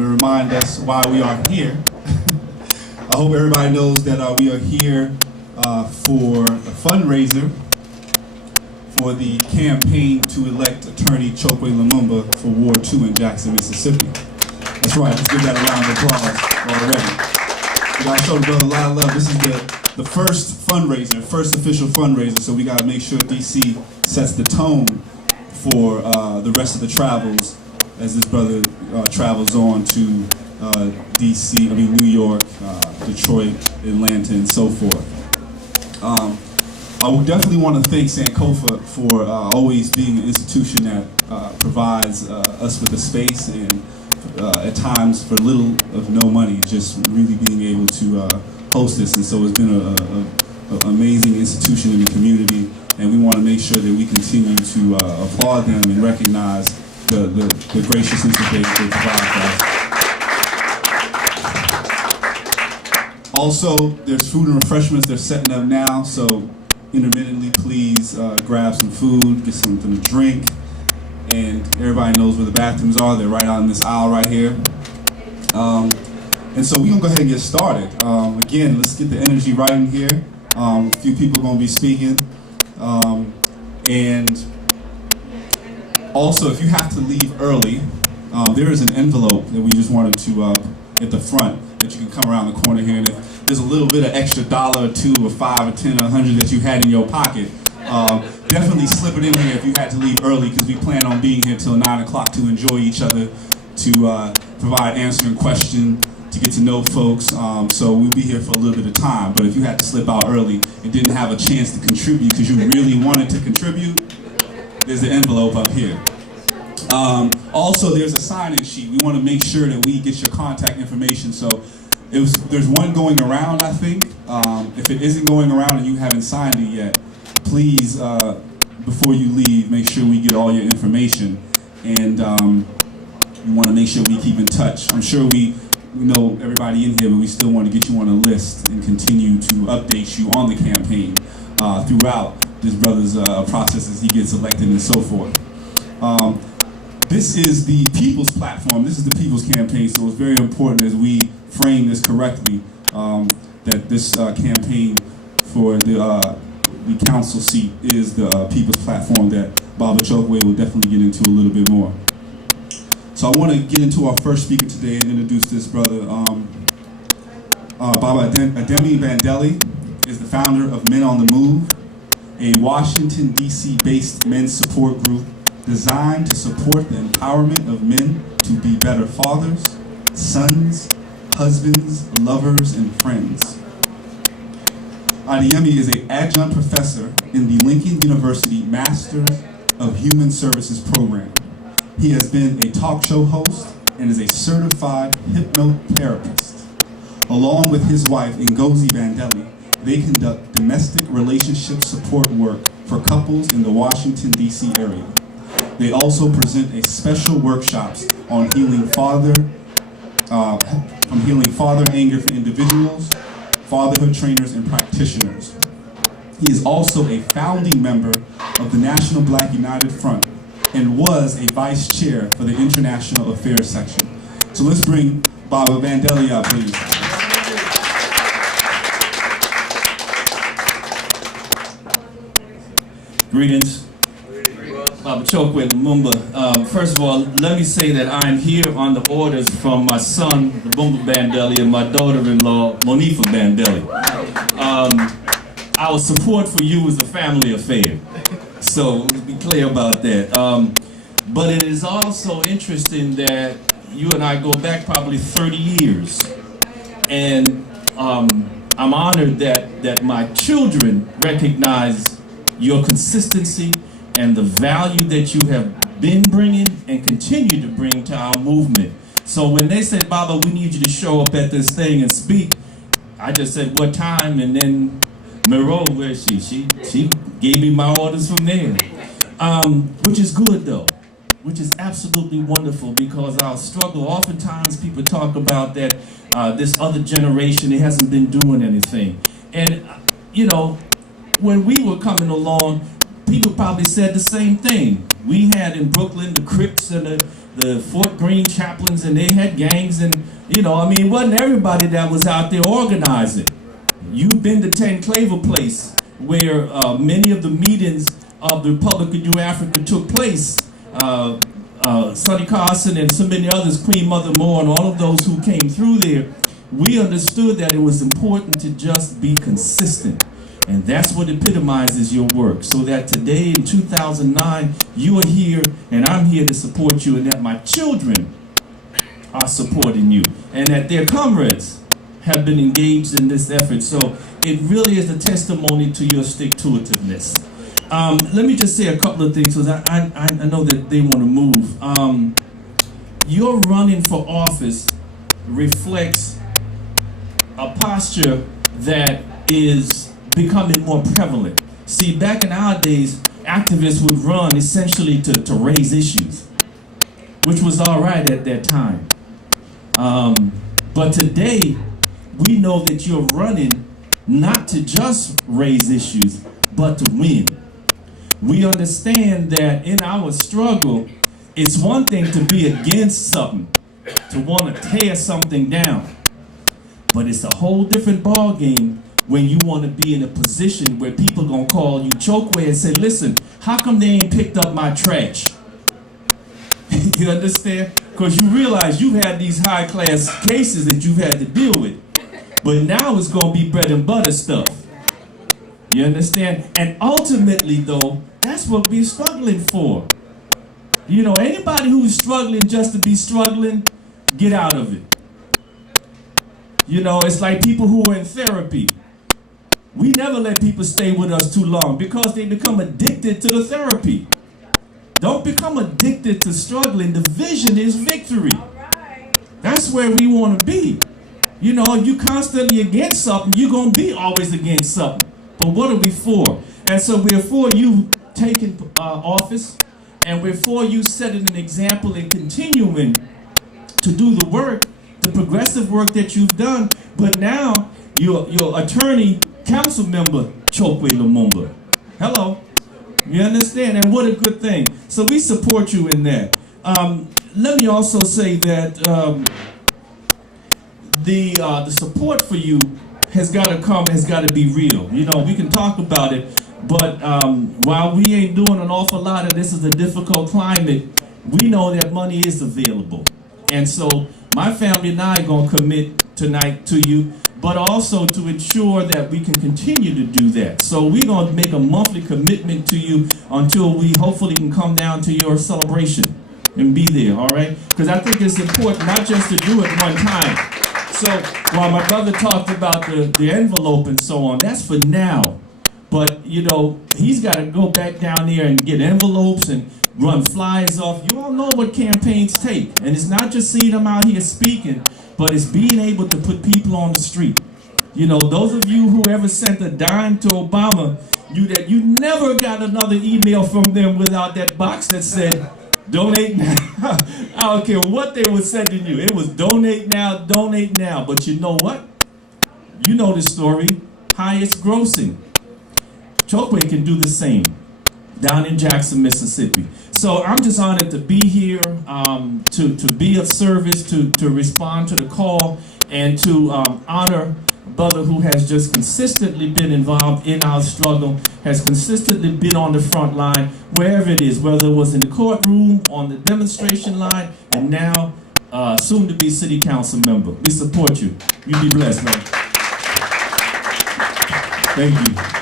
and remind us why we are here. I hope everybody knows that we are here for a fundraiser for the campaign to elect attorney Chokwe Lumumba for Ward 2 in Jackson, Mississippi. That's right, let's give that a round of applause already. We gotta show the brother a lot of love. This is the first fundraiser, first official fundraiser, so we gotta make sure DC sets the tone for the rest of the travels as this brother travels on to New York, Detroit, Atlanta, and so forth. I would definitely want to thank Sankofa for always being an institution that provides us with a space and at times for little of no money, just really being able to host this. And so it's been an amazing institution in the community, and we want to make sure that we continue to applaud them and recognize the graciousness that they provide for us. Also, there's food and refreshments they're setting up now, so intermittently please grab some food, get something to drink, and everybody knows where the bathrooms are. They're right out in this aisle right here. And so we're gonna go ahead and get started. Again, let's get the energy right in here. A few people are gonna be speaking. And also, if you have to leave early, there is an envelope that we just wanted to at the front that you can come around the corner here, and if there's a little bit of extra $1 or $2 or $5 or $10 or $100 that you had in your pocket, definitely slip it in here if you had to leave early, because we plan on being here till 9 o'clock to enjoy each other, to provide answering questions, to get to know folks. So we'll be here for a little bit of time, but if you had to slip out early and didn't have a chance to contribute because you really wanted to contribute, there's the envelope up here. Also, there's a sign-in sheet. We want to make sure that we get your contact information. So there's one going around, I think. If it isn't going around and you haven't signed it yet, please, before you leave, make sure we get all your information. And we want to make sure we keep in touch. I'm sure we know everybody in here, but we still want to get you on a list and continue to update you on the campaign throughout this brother's process as he gets elected and so forth. This is the people's platform. This is the people's campaign, so it's very important as we frame this correctly that this campaign for the council seat is the people's platform that Baba Chokwe will definitely get into a little bit more. So I want to get into our first speaker today and introduce this brother. Baba Ademi Bandeli is the founder of Men on the Move, a Washington, D.C. based men's support group designed to support the empowerment of men to be better fathers, sons, husbands, lovers, and friends. Adeyemi is an adjunct professor in the Lincoln University Master of Human Services program. He has been a talk show host and is a certified hypnotherapist. Along with his wife, Ngozi Bandeli, they conduct domestic relationship support work for couples in the Washington, D.C. area. They also present a special workshops on healing father anger for individuals, fatherhood trainers, and practitioners. He is also a founding member of the National Black United Front and was a vice chair for the International Affairs section. So let's bring Baba Bandeli up, please. Greetings. Baba Chokwe Lumumba. First of all, let me say that I'm here on the orders from my son, Lumumba Bandeli, and my daughter-in-law, Monifa Bandeli. Our support for you is a family affair. So let's be clear about that. But it is also interesting that you and I go back probably 30 years. And I'm honored that my children recognize your consistency and the value that you have been bringing and continue to bring to our movement. So when they said, Baba, we need you to show up at this thing and speak, I just said, what time? And then Miro, where is she? She gave me my orders from there. Which is good though, which is absolutely wonderful, because our struggle, oftentimes people talk about that this other generation, it hasn't been doing anything. And you know, when we were coming along, people probably said the same thing. We had in Brooklyn the Crips and the Fort Greene chaplains, and they had gangs, and it wasn't everybody that was out there organizing. You've been to 10 Claver Place, where many of the meetings of the Republic of New Africa took place. Sonny Carson and so many others, Queen Mother Moore, and all of those who came through there, we understood that it was important to just be consistent. And that's what epitomizes your work. So that today in 2009, you are here and I'm here to support you, and that my children are supporting you, and that their comrades have been engaged in this effort. So it really is a testimony to your stick-to-itiveness. Let me just say a couple of things, because I know that they want to move. Your running for office reflects a posture that is becoming more prevalent. See, back in our days, activists would run essentially to raise issues, which was all right at that time. But today, we know that you're running not to just raise issues, but to win. We understand that in our struggle, it's one thing to be against something, to want to tear something down. But it's a whole different ballgame when you want to be in a position where people gonna call you Chokwe and say, listen, how come they ain't picked up my trash? You understand? Because you realize you've had these high-class cases that you've had to deal with. But now it's gonna be bread and butter stuff. You understand? And ultimately, though, that's what we're struggling for. Anybody who's struggling just to be struggling, get out of it. It's like people who are in therapy. We never let people stay with us too long because they become addicted to the therapy. Don't become addicted to struggling. The vision is victory. That's where we want to be. If you constantly against something, you're going to be always against something. But what are we for? And so we're for you taking office, and we're for you setting an example and continuing to do the work, the progressive work that you've done. But now your attorney, council member, Chokwe Lumumba. Hello. You understand? And what a good thing. So we support you in that. Let me also say that the support for you has got to come, has got to be real. We can talk about it, but while we ain't doing an awful lot, and this is a difficult climate, we know that money is available. And so my family and I are going to commit tonight to you, but also to ensure that we can continue to do that. So we're going to make a monthly commitment to you until we hopefully can come down to your celebration and be there, all right? Because I think it's important not just to do it one time. So while my brother talked about the envelope and so on, that's for now. But, he's got to go back down there and get envelopes and run flyers off. You all know what campaigns take. And it's not just seeing them out here speaking, but it's being able to put people on the street. Those of you who ever sent a dime to Obama, you never got another email from them without that box that said, donate now. I don't care what they were sending you. It was donate now, donate now. But you know what? You know the story. Highest grossing. Chokwe can do the same down in Jackson, Mississippi. So I'm just honored to be here, to be of service, to respond to the call, and to honor a brother who has just consistently been involved in our struggle, has consistently been on the front line, wherever it is, whether it was in the courtroom, on the demonstration line, and now soon to be city council member. We support you. You be blessed, man. Thank you.